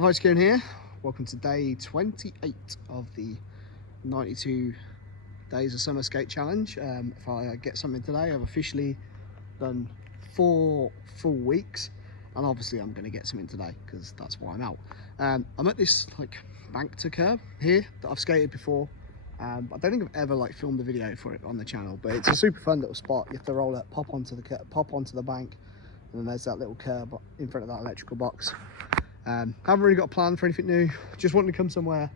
Hi, Kieran here. Welcome to day 28 of the 92 days of summer skate challenge. If I get something today, I've officially done 4 full weeks, and obviously I'm going to get something today because that's why I'm out. I'm at this bank to curb here that I've skated before. I don't think I've ever filmed a video for it on the channel, but it's a super fun little spot. You have to roll up, pop onto the bank, and then there's that little curb in front of that electrical box. Haven't really got a plan for anything new. Just wanted to come somewhere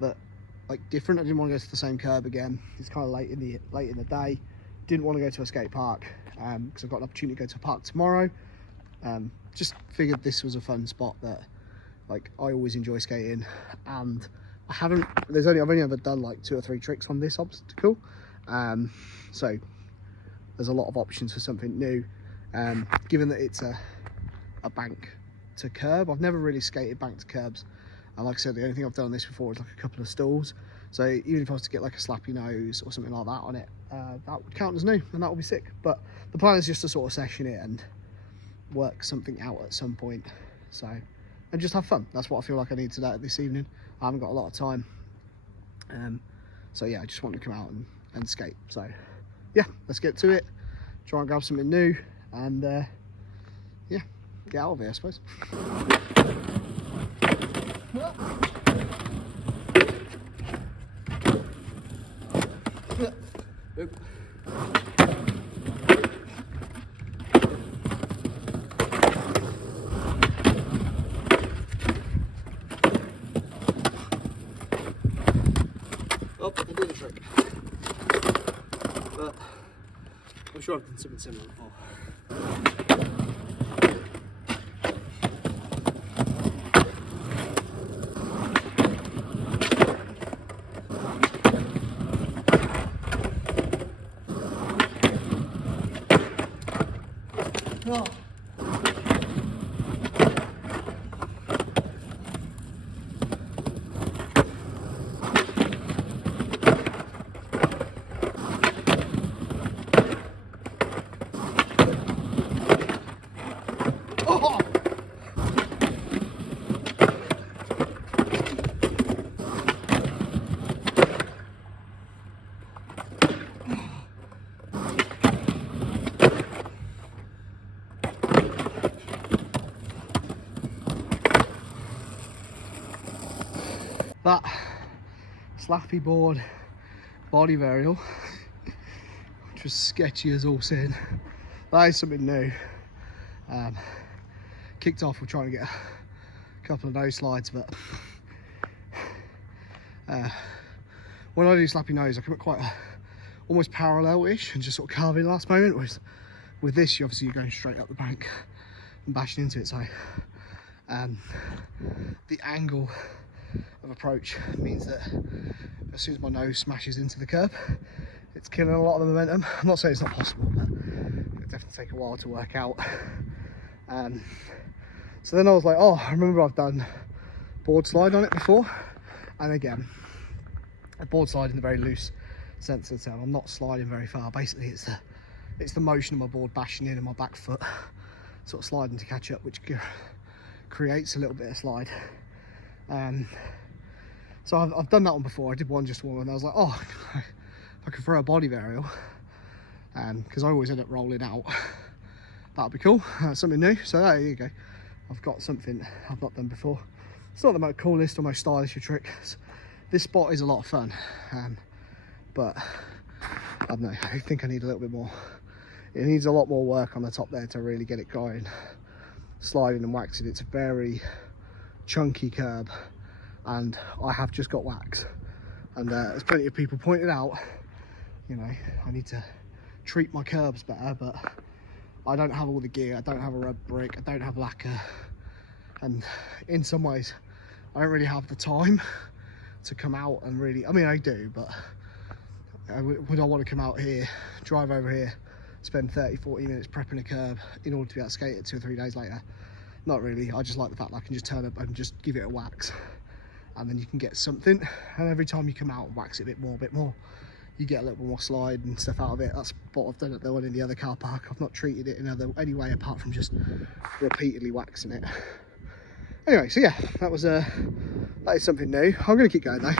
that different. I didn't want to go to the same curb again. It's kind of late in the day. Didn't want to go to a skate park because I've got an opportunity to go to a park tomorrow. Just figured this was a fun spot that I always enjoy skating, and I've only ever done 2 or 3 tricks on this obstacle. So there's a lot of options for something new. Given that it's a bank to curb, I've never really skated bank to curbs, and like I said, the only thing I've done on this before is a couple of stalls. So even if I was to get a slappy nose or something like that on it, that would count as new, and that would be sick. But the plan is just to sort of session it and work something out at some point, and just have fun. That's what I feel like I need to do this evening. I haven't got a lot of time, so yeah, I just want to come out and skate. So yeah, let's get to it, try and grab something new, and yeah, get out of here, I suppose. Oh, I can do the trick, but I'm sure I've done something similar before. Oh. That slappy board body varial, which was sketchy as all sin, that is something new. Kicked off with trying to get a couple of nose slides, but when I do slappy nose, I come at quite almost parallel-ish and just sort of carve in last moment. Whereas with this, you're going straight up the bank and bashing into it. So the angle of approach means that as soon as my nose smashes into the curb, it's killing a lot of the momentum. I'm not saying it's not possible, but it'll definitely take a while to work out. So then I was like, oh, I remember I've done board slide on it before, and again, a board slide in the very loose sense of the term. I'm not sliding very far. Basically, it's the motion of my board bashing in and my back foot sort of sliding to catch up, which creates a little bit of slide. So I've done that one before. I did one and I was like, oh, if I could throw a body varial, because I always end up rolling out, that would be cool. Something new. So there you go, I've got something I've not done before. It's not the most coolest or most stylish of tricks. This spot is a lot of fun, but I don't know, I think I need a little bit more. It needs a lot more work on the top there to really get it going, sliding and waxing. It's a very chunky curb, and I have just got wax, and as plenty of people pointed out, I need to treat my curbs better, but I don't have all the gear. I don't have a rub brick, I don't have lacquer, and in some ways I don't really have the time to come out and really, I mean I do, but would I want to come out here, drive over here, spend 30-40 minutes prepping a curb in order to be able to skate it 2 or 3 days later? Not really. I just like the fact that I can just turn up and just give it a wax, and then you can get something, and every time you come out and wax it a bit more, you get a little bit more slide and stuff out of it. That's what I've done at the one in the other car park. I've not treated it in any way apart from just repeatedly waxing it. Anyway, so yeah, that is something new. I'm going to keep going though.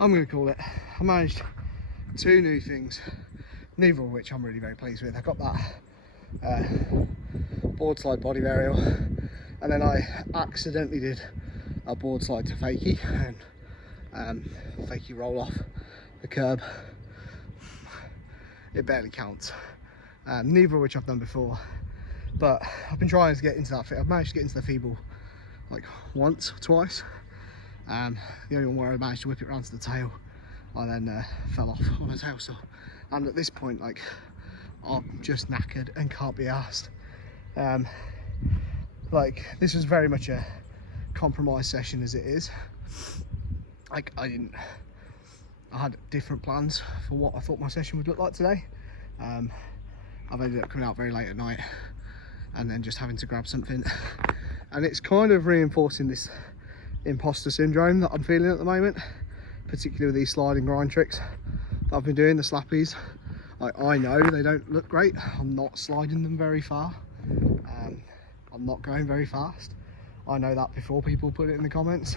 I'm going to call it. I managed 2 new things, neither of which I'm really very pleased with. I got that board slide body varial, and then I accidentally did a board slide to fakie and fakie roll off the curb. It barely counts. Neither of which I've done before, but I've been trying to get into that fit. I've managed to get into the feeble like once or twice. The only one where I managed to whip it around to the tail, I then fell off on a tail saw. And at this point, like, I'm just knackered and can't be arsed. Like, this was very much a compromise session as it is. Like, I had different plans for what I thought my session would look like today. I've ended up coming out very late at night and then just having to grab something. And it's kind of reinforcing this imposter syndrome that I'm feeling at the moment, particularly with these sliding grind tricks that I've been doing, the slappies. I know they don't look great. I'm not sliding them very far. I'm not going very fast. I know that before people put it in the comments.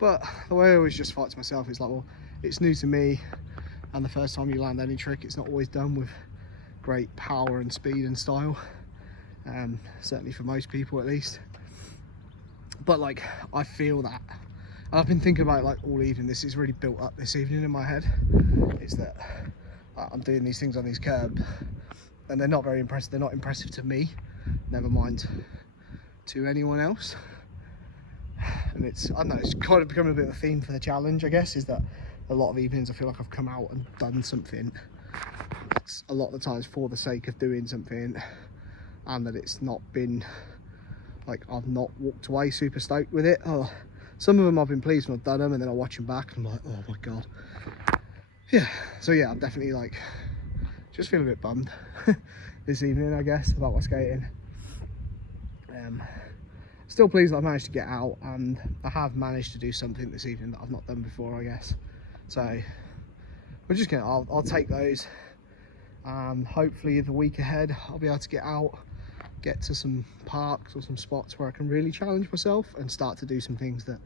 But the way I always just fight to myself is like, well, it's new to me, and the first time you land any trick, it's not always done with great power and speed and style. Certainly for most people at least. But like, I feel that, and I've been thinking about it like all evening. This is really built up this evening in my head, is that I'm doing these things on these curbs and they're not very impressive. They're not impressive to me, never mind to anyone else. And it's, I don't know, it's kind of becoming a bit of a theme for the challenge, I guess, is that a lot of evenings I feel like I've come out and done something. It's a lot of the times for the sake of doing something, and that it's not been like, I've not walked away super stoked with it. Oh, some of them I've been pleased when I've done them, and then I watch them back and I'm like, oh my god. Yeah, so yeah, I'm definitely like just feeling a bit bummed this evening, I guess, about my skating. Still pleased that I managed to get out, and I have managed to do something this evening that I've not done before, I guess. So we're just gonna, I'll take those, and hopefully the week ahead I'll be able to get out, get to some parks or some spots where I can really challenge myself and start to do some things that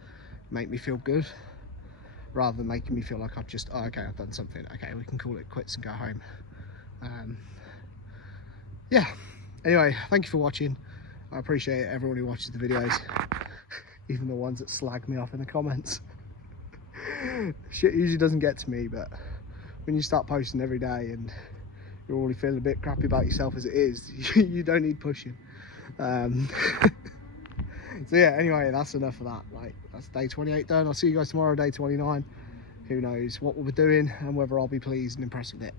make me feel good, rather than making me feel like I've just, oh, okay, I've done something, okay, we can call it quits and go home. Yeah, anyway, thank you for watching. I appreciate everyone who watches the videos, even the ones that slag me off in the comments. Shit usually doesn't get to me, but when you start posting every day and you're already feeling a bit crappy about yourself as it is, you don't need pushing. So yeah, anyway, that's enough of that. Like, that's day 28 done. I'll see you guys tomorrow, day 29. Who knows what we'll be doing and whether I'll be pleased and impressed with it.